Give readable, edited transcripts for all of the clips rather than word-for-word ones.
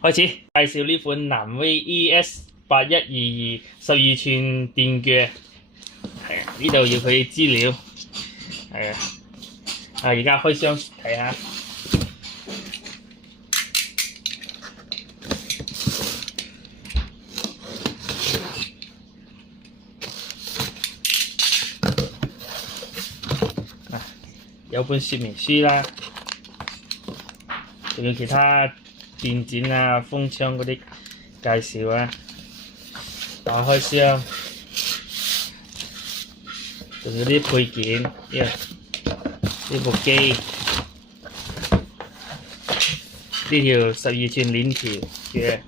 開始介紹呢款南威 ES8122 12寸電鋸，係啊，呢度要佢資料，係啊，而家開箱睇下。有本說明書啦，仲有其他電剪啊、風槍嗰啲介紹啊。打開箱，仲有啲配件，呢部機，呢條12寸鏈條嘅，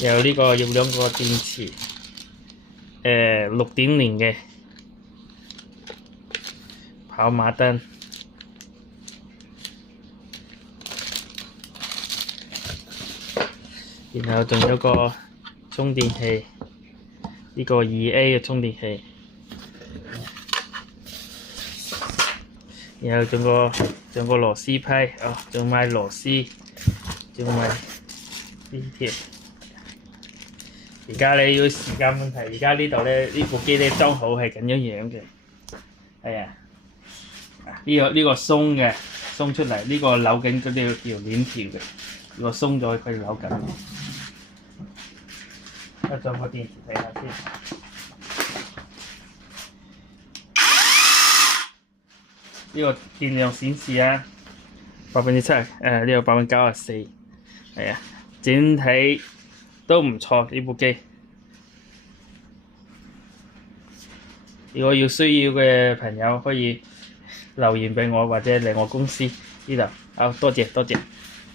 有呢個有兩個電池，6.0嘅跑馬燈。然後仲有個充電器，呢個2A 嘅充電器，然後仲有個螺絲批，仲買螺絲，仲買呢條。而家咧要時間問題，而家呢度咧呢部機咧裝好係咁樣嘅，係啊，呢個鬆嘅鬆出嚟，呢個扭緊嗰條鏈條嘅，如果鬆咗佢扭緊。裝個電池睇下先。呢個電量顯示啊，7%，呢個94%，係啊，整體都唔錯呢部機。如果有需要嘅朋友可以留言俾我，或者嚟我公司呢度。好，多謝。